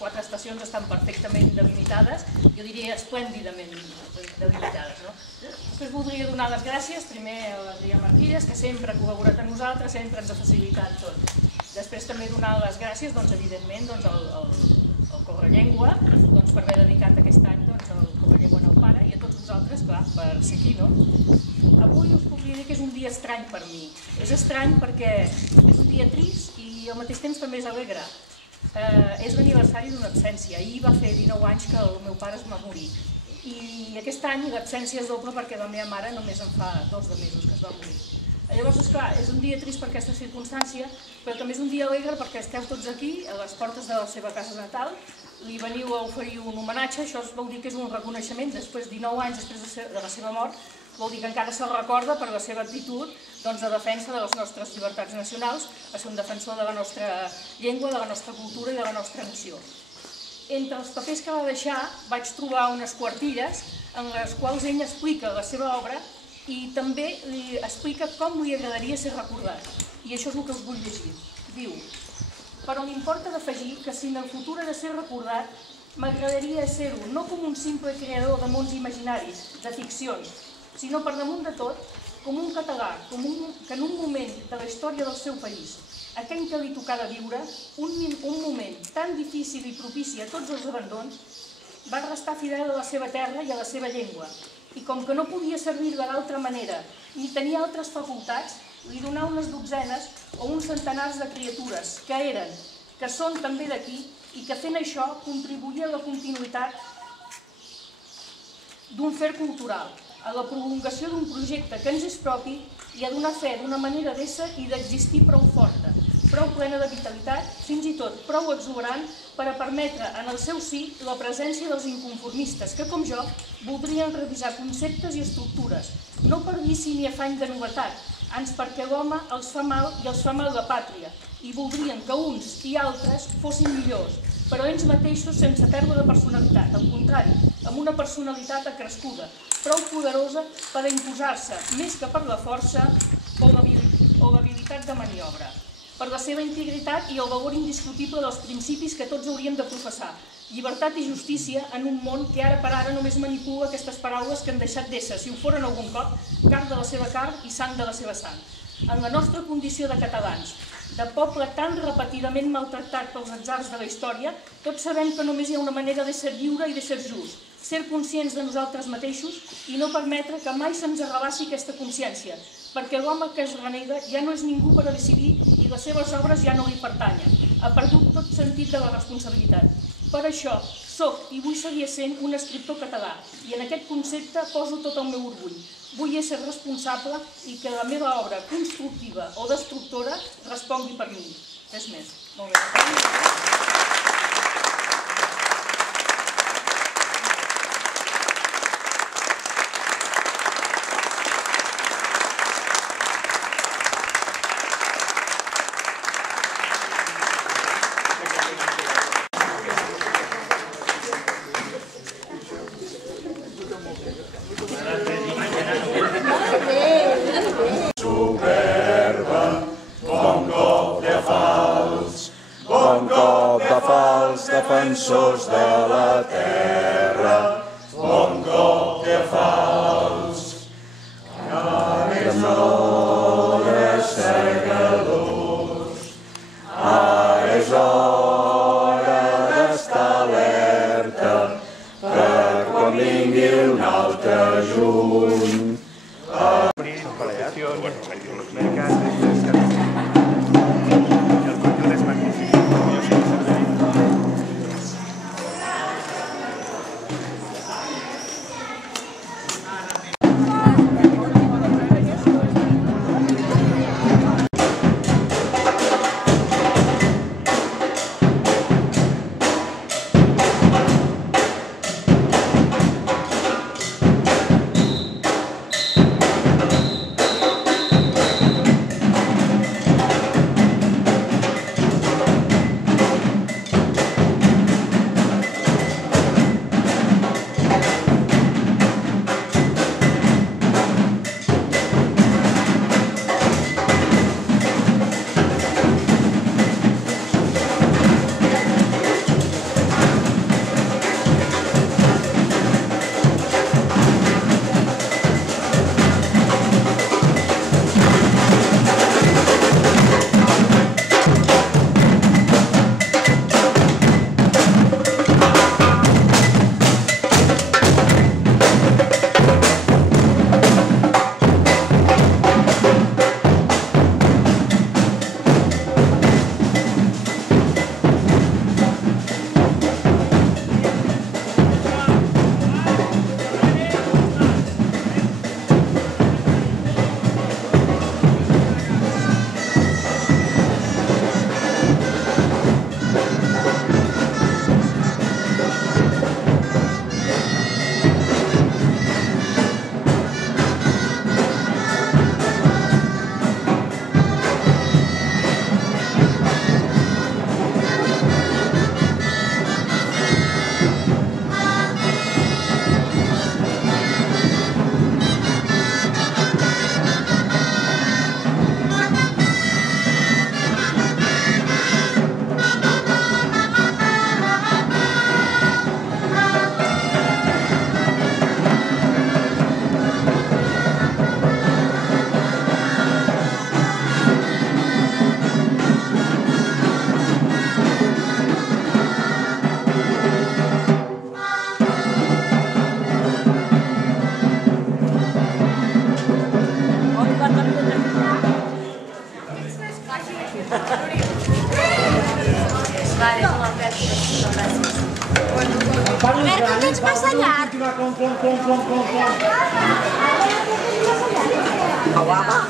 4 estacions estan perfectament delimitades, jo diria esplèndidament delimitades. Després voldria donar les gràcies primer a l'Adrià Marquilles, que sempre ha col·laborat amb nosaltres, sempre ens ha facilitat tot. Després també donar les gràcies, evidentment, al Correllengua per haver dedicat aquest any al Correllengua en el Pare i a tots vosaltres, clar, per ser aquí. Avui us podria dir que és un dia estrany per mi. És estrany perquè és un dia trist i al mateix temps també és alegre. És l'aniversari d'una absència. Ahir va fer 19 anys que el meu pare es va morir. I aquest any l'absència és doble perquè la meva mare només en fa 2 mesos que es va morir. Llavors, esclar, és un dia trist per aquesta circumstància, però també és un dia alegre perquè esteu tots aquí, a les portes de la seva casa natal, li veniu a oferir un homenatge, això vol dir que és un reconeixement, després 19 anys després de la seva mort, vol dir que encara se'l recorda per la seva actitud de defensa de les nostres llibertats nacionals, a ser un defensor de la nostra llengua, de la nostra cultura i de la nostra nació. Entre els papers que va deixar vaig trobar unes quartilles en les quals ell explica la seva obra i també li explica com li agradaria ser recordat. I això és el que us vull llegir. Diu: però m'importa d'afegir que si en el futur he de ser recordat, m'agradaria ser-ho no com un simple creador de mons imaginaris, de ficcions, sinó per damunt de tot, com un català, que en un moment de la història del seu país, aquell que li tocava viure, un moment tan difícil i propici a tots els abandons, va restar fidel a la seva terra i a la seva llengua, i com que no podia servir-la d'altra manera, ni tenia altres facultats, li donà unes dotzenes o uns centenars de criatures que eren, que són també d'aquí, i que fent això contribuïa a la continuïtat d'un fer cultural, a la prolongació d'un projecte que ens és propi i a donar fe d'una manera d'ésser i d'existir prou forta, prou plena de vitalitat, fins i tot prou exuberant per a permetre en el seu si la presència dels inconformistes que, com jo, voldrien revisar conceptes i estructures, no per vici ni afany de novetat, ans perquè l'home els fa mal i els fa mal la pàtria, i voldrien que uns i altres fossin millors, però ells mateixos sense perdre de personalitat, al contrari, amb una personalitat acrescuda, prou poderosa per a imposar-se, més que per la força o l'habilitat de maniobra, per la seva integritat i el valor indiscutible dels principis que tots hauríem de professar, llibertat i justícia en un món que ara per ara només manipula aquestes paraules que han deixat d'ésser, si ho foren algun cop, carn de la seva carn i sang de la seva sang. En la nostra condició de catalans, de poble tan repetidament maltractat pels atzars de la història, tots sabem que només hi ha una manera de ser lliure i de ser just, ser conscients de nosaltres mateixos i no permetre que mai se'ns arrabassi aquesta consciència, perquè l'home que es renega ja no és ningú per a decidir i les seves obres ja no li pertanyen. Ha perdut tot sentit de la responsabilitat. Per això, soc i vull seguir sent un escriptor català i en aquest concepte poso tot el meu orgull. Vull ser responsable i que la meva obra constructiva o destructora respongui per mi. Res més. Molt bé. Defensors de la terra, bon cop de fals. Ara és hora, segadors, ara és hora d'estar alerta, per quan vingui un altre juny. veure com tens massa llarg. Guapa.